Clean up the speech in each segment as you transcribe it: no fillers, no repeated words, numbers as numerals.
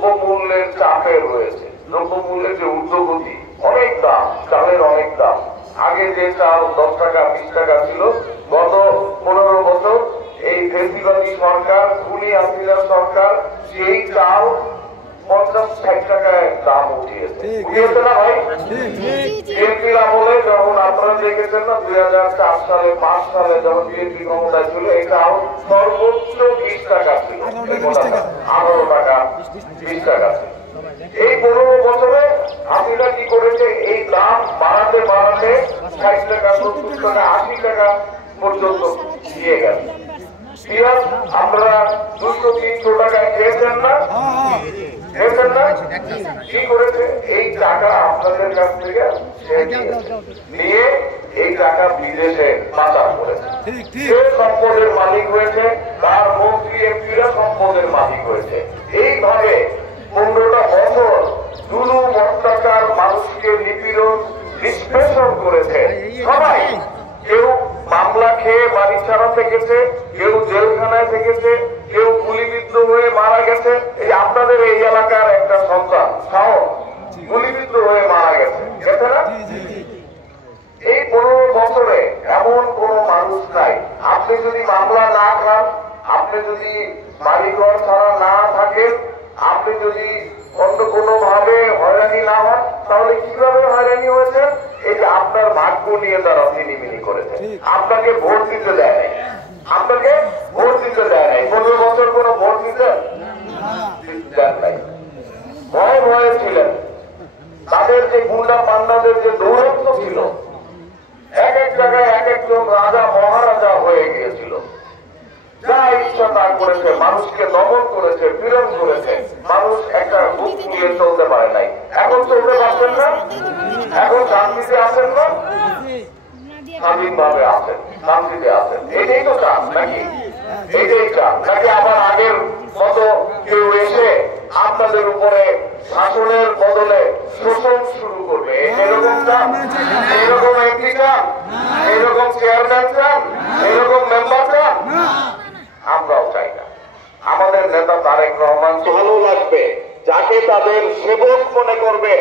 দ্রব্যমূল্যের চাপে রয়েছে। দ্রব্যমূল্যের যে ঊর্ধ্বগতি, অনেক দাম, চালের অনেক দাম। আগে যে চাল 10 টাকা 20 টাকা ছিল, গত 15 বছর এই ফেসিবাদী সরকার, খুনি হাসিনা সরকার সেই চাল 50-60 টাকায় দাম উঠিয়েছে। উঠিয়েছে না ভাই? বিএনপির আমলে যখন আপনারা দেখেছেন না 2004 সালে 5 সালে যখন বিএনপি ক্ষমতায় ছিল, এই চাল সর্বোচ্চ 20 টাকা ছিল, 18 টাকা 20 টাকা ছিল। এই 15 বছরে হাসিনা কি করেছে, এই দাম বাড়াতে বাড়াতে 60 টাকা 70 টাকা 80 টাকা পর্যন্ত দিয়ে গেছে। আপনারা 200-300 টাকায় খেয়েছেন না? কি করেছে, এই টাকা আপনাদের কাছ থেকে নিয়ে এই টাকা বিদেশে পাচার করেছে। সে সম্পদের মালিক হয়েছে, তার মন্ত্রী এমপিরা সম্পদের মালিক হয়েছে। এইভাবে 15টা বছর জুলুম অত্যাচার, মানুষকে নিপীড়ন নিষ্পেষণ করেছে সবাই। কেউ মামলা খেয়ে বাড়ি ছাড়া থেকেছে, কেউ জেলখানায় থেকেছে, কেউ গুলিবিদ্ধ হয়ে মারা গেছে। এই আপনাদের এই এলাকার একটা সন্তান শাওন গুলিবিদ্ধ হয়ে মারা গেছে, গেছে না? এই 15 বছরে এমন কোন মানুষ নাই, আপনি যদি মামলা না খান, আপনি যদি বাড়িঘর ছাড়া না থাকেন, আপনি যদি অন্য কোনো ভাবে হয়রানি না হন, তাহলে কিভাবে হয়রানি হয়েছে? এই যে আপনার ভাগ্য নিয়ে তারা চিনিমিনি করেছে। আপনাকে ভোট দিতে দেয় নাই, আপনাকে ভোট দিতে দেয় নাই। 15 বছর কোন ভোট দিতে দেন নাই, ভয়ে ভয়ে ছিলেন। তাদের যে গুন্ডা পান্ডাদের যে দৌরত্ব ছিল, এক এক জায়গায় এক একজন রাজা মহারাজা হয়ে গিয়েছিল। যা ইচ্ছা তা করেছে, মানুষকে দমন করেছে, পীড়ন করেছে। মানুষ একটা বুক নিয়ে চলতে পারে নাই। এখন চলতে পারছেন না? এখন শান্তিতে আছেন না? স্বাধীনভাবে আছেন, শান্তিতে আছেন। এটাই তো চান নাকি? এটাই চান নাকি আবার আগের মতো কেউ এসে আপনাদের উপরে শাসনের বদলে শোষণ শুরু করবে? এরকম চান? এইরকম এমপি চান? এইরকম চেয়ারম্যান চান? এইরকম মেম্বার চান? আমরাও চাই না। আমাদের নেতা তারেক রহমান ভালো লাগবে, যাকে তাদের সেবক মনে করবে,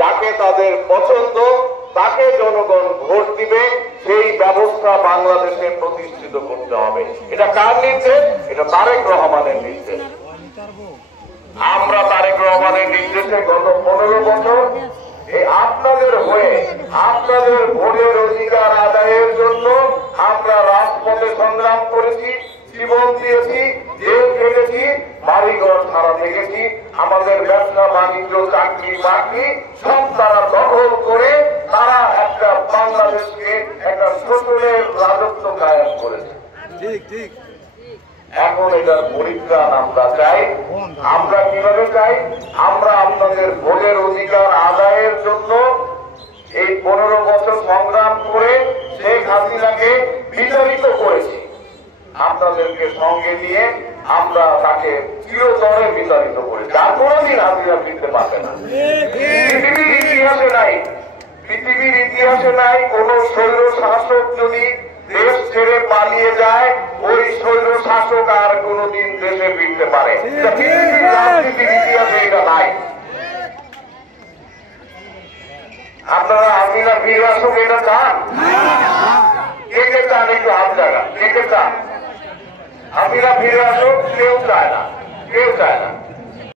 যাকে তাদের পছন্দ, তাকে জনগণ ভোট দিবে। সেই ব্যবস্থা বাংলাদেশে প্রতিষ্ঠিত করতে হবে। এটা কার নির্দেশ? এটা তারেক রহমানের নির্দেশ। আমরা তারেক রহমানের নির্দেশে গত 15 বছর আপনাদের হয়ে, আপনাদের ভোটের অধিকার আদায়ের জন্য আমরা রাজপথে সংগ্রাম করেছি, জীবন দিয়েছি, জেল খেটেছি, বাড়িঘর ছাড়া থেকেছি। আমাদের ব্যবসা বাণিজ্য, চাকরি বাকরি সব তারা দখল করে তারা একটা বাংলাদেশকে একটা শোষণের রাজত্ব কায়েম করেছে। ঠিক ঠিক। এখন এটার পরিত্রাণ আমরা চাই। আমরা কিভাবে চাই? আমরা আপনাদের ভোটের অধিকার আদায়ের জন্য এই 15 বছর সংগ্রাম করে শেখ হাসিনাকে বিতাড়িত করেছি। আপনাদেরকে সঙ্গে নিয়ে আমরা তাকে চিরতরে বিতাড়িত করেছি। আর কোনদিন হাসিনা ফিরতে পারবে না। পৃথিবীর ইতিহাসে নাই, পৃথিবীর ইতিহাসে নাই কোন স্বৈর শাসক যদি দেশ ছেড়ে পালিয়ে যায়, ওই স্বৈর শাসক আর কোনদিন দেশে ফিরতে পারে। পৃথিবীর রাজনীতির ইতিহাসে এটা নাই। আপনারা হাসিনা ফিরে আসুক এটা চান? কে কে চান? একটু হাত জায়গা। কে কে চান হাসিনা ফিরে আসুক? কেউ চায় না, কেউ চায় না।